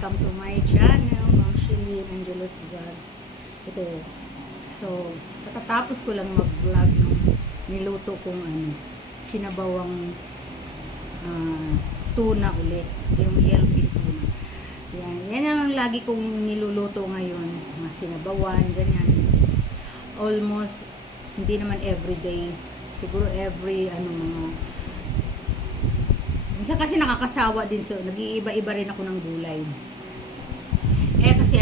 welcome to my channel, Ma'am Shelly Angelos Vlog. Ito, so, katatapos ko lang mag-vlog ng niluto kong sinabawang tuna ulit, yung yellowfin tuna. Yan ang lagi kong niluluto ngayon, mga sinabawan, ganyan. Almost, hindi naman everyday, siguro every, mga minsan kasi nakakasawa din, so nag-iiba-iba rin ako ng gulay. Kasi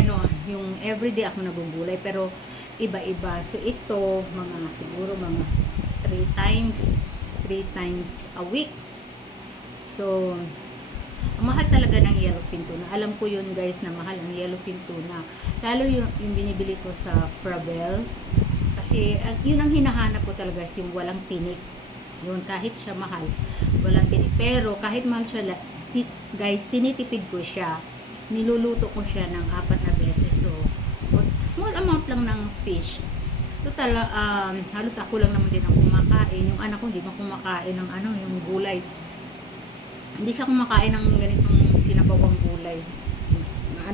yung everyday ako nagugulay, pero iba-iba. So ito, siguro mga 3 times a week. So, ang mahal talaga ng yellowfin tuna. Alam ko yun guys, na mahal ang yellowfin tuna. Lalo yung binibili ko sa Fravel. Kasi yun ang hinahanap ko talaga, yung walang tinik. Yun, kahit siya mahal, walang tinik. Pero kahit mahal siya, guys, tinitipid ko siya. Niluluto ko siya ng 4 na beses. So, small amount lang ng fish. Total, halos ako lang naman din ang kumakain. Yung anak ko, hindi pa kumakain ng yung gulay. Hindi siya kumakain ng ganitong sinabawang gulay.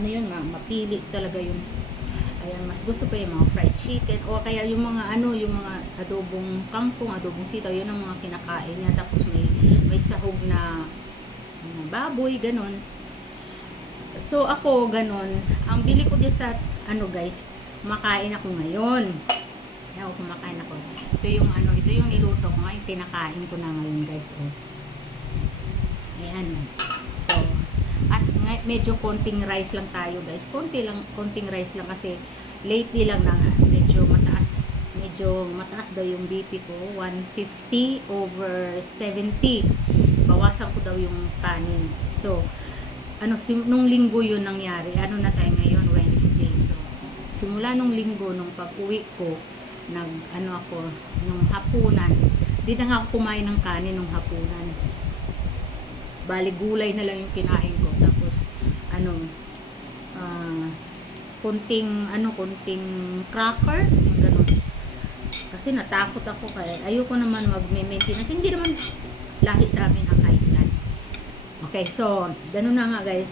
Yun, mapili talaga yun. Ayan, mas gusto pa yung mga fried chicken o kaya yung mga yung mga adobong kangkong, adobong sitaw, yun ang mga kinakain niya. Tapos may sahog na baboy, ganun. So ako ganun, ang bili ko diyan sa guys, kumakain ako ngayon. Ayan, kumakain ako. Ito yung niluto ko ngayon, kinakain ko na ngayon guys. Ayan. So, at medyo konting rice lang tayo guys, konting rice lang kasi lately lang na medyo mataas daw yung BP ko, 150/70. Bawasan ko daw yung kanin. So nung linggo yun nangyari, na tayo ngayon, Wednesday. So simula nung linggo, nung pag-uwi ko, ako nung hapunan, di na nga ako kumain ng kanin nung hapunan. Bali gulay na lang yung kinain ko. Tapos konting cracker, ganun. Kasi natakot ako, kaya ayoko naman mag-maintenance. Hindi naman lahi sa amin ang high blood. Okay, so ganun na nga guys.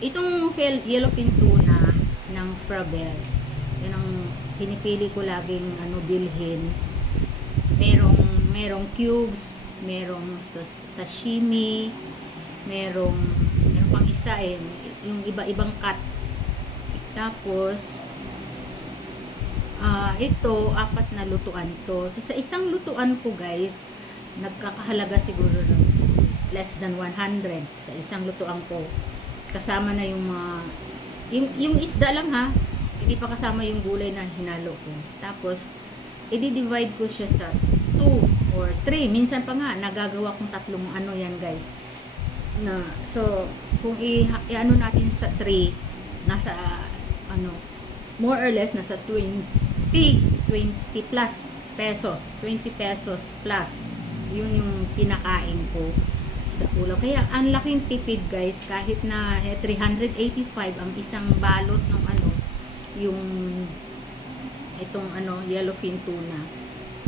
Itong yellowfin tuna ng Fravel, yan ang pinipili ko laging bilhin. Merong cubes, merong sashimi, merong pang isa yung iba-ibang cut. Tapos ito 4 na lutuan to. Sa isang lutuan ko guys, nagkakahalaga siguro ng less than 100 sa isang lutuan ko. Kasama na yung yung isda lang ha, hindi pa kasama yung gulay na hinalo ko. Tapos i-divide ko siya sa 2 or 3. Minsan pa nga nagagawa kong 3 yan guys. So kung natin sa 3, nasa more or less nasa 20 plus pesos, 20 pesos plus yun yung pinakain ko sa ulam. Kaya ang laking tipid guys, kahit na 385 ang isang balot ng yung itong yellowfin tuna.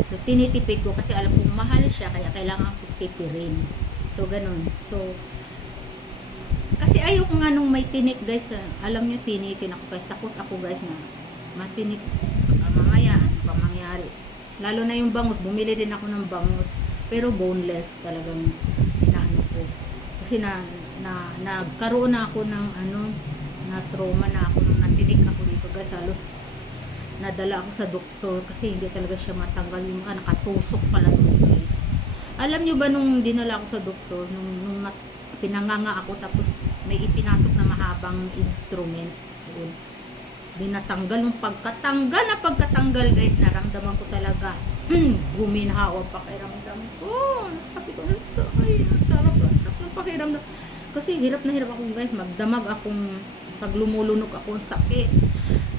So tinitipid ko kasi alam kong mahal siya, kaya kailangan ko tipirin. So ganun. So kasi ayoko nga nung may tinik guys. Alam nyo, tinikin ako guys. Takot ako guys na matinik. Mamaya, ano pa mangyari? Lalo na yung bangus. Bumili din ako ng bangus. Pero boneless talagang inaano ko. Kasi nagkaroon na ako ng na trauma na ako nung natinik ako dito guys. Halos nadala ako sa doktor kasi hindi talaga siya matanggal. Yung nakatusok pala doon guys. Alam nyo ba nung dinala ako sa doktor, nung pinanganga ako, tapos may ipinasok na mahabang instrument. Dinatanggal, nung pagkatanggal guys, naramdaman ko talaga guminhawa pakiramdam ko. Sabi ko, sarap ng pakiramdam. Kasi hirap na hirap ako guys, magdamag akong, pag lumulunok ako, sakit.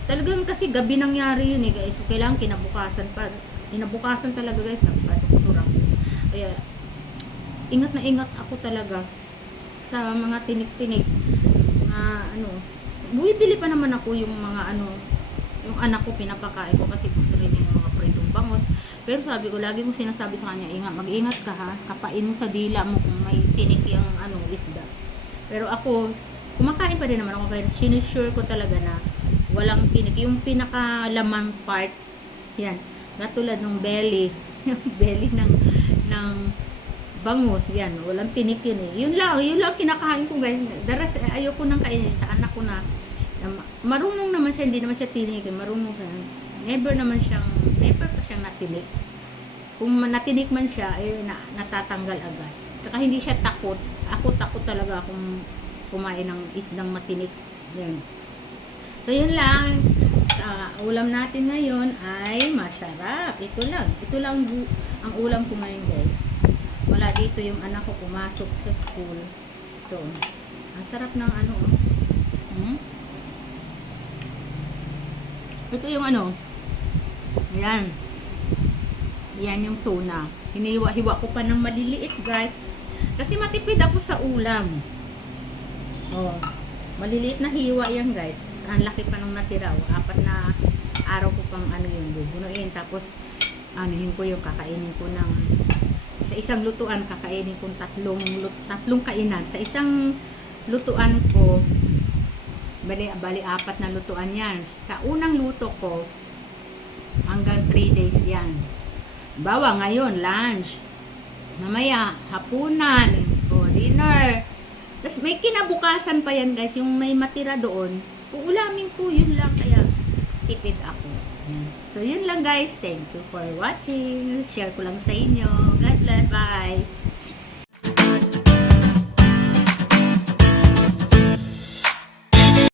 Talagang kasi gabi nangyari yun guys. So kailangan kinabukasan talaga guys, nagpa-doktor ako. Kaya ingat na ingat ako talaga sa mga tinik-tinik na bumibili pa naman ako yung mga yung anak ko, pinapakain ko kasi gusto rin niya yung mga pritong bangus. Pero sabi ko, lagi ko sinasabi sa kanya, mag-ingat ka ha, kapain mo sa dila mo kung may tinik yung isda. Pero ako, kumakain pa din naman ako, kaya sinusure ko talaga na walang tinik. Yung pinakalamang part, yan, katulad ng belly, yung belly ng bangus, yan, walang tinik yun eh. Yun lang kinakain ko guys. Daras, ayoko nang kainin sa anak ko na marunong naman siya, hindi naman siya tinik, marunong siya. Never pa siyang natinik. Kung natinik man siya, natatanggal agad. Saka hindi siya takot. Ako takot talaga akong kumain ng isdang matinik. Yan. So, yun lang. Ulam natin ngayon ay masarap. Ito lang ang ulam ko ngayon guys. Wala dito yung anak ko pumasok sa school. Ito. Ang sarap ng ano. Ito yung ano. Ayan. Yan yung tuna. Hiniwa-hiwa ko pa ng maliliit guys. Kasi matipid ako sa ulam. Oh. Maliliit na hiwa yan guys. Ang laki pa nung natira. 4 na araw ko pang ano yun. Bubunuin. Tapos anuhin ko yung kakainin ko ng sa isang lutuan kakainin kong tatlong kainan. Sa isang lutuan ko bali 4 na lutuan yan. Sa unang luto ko hanggang 3 days yan. Bawa ngayon, lunch. Mamaya, hapunan. O, dinner. Tapos may kinabukasan pa yan guys. Yung may matira doon. Uulamin ko, yun lang. Kaya, tipid ako. Yan. So, yun lang guys. Thank you for watching. Share ko lang sa inyo. God bless. Bye.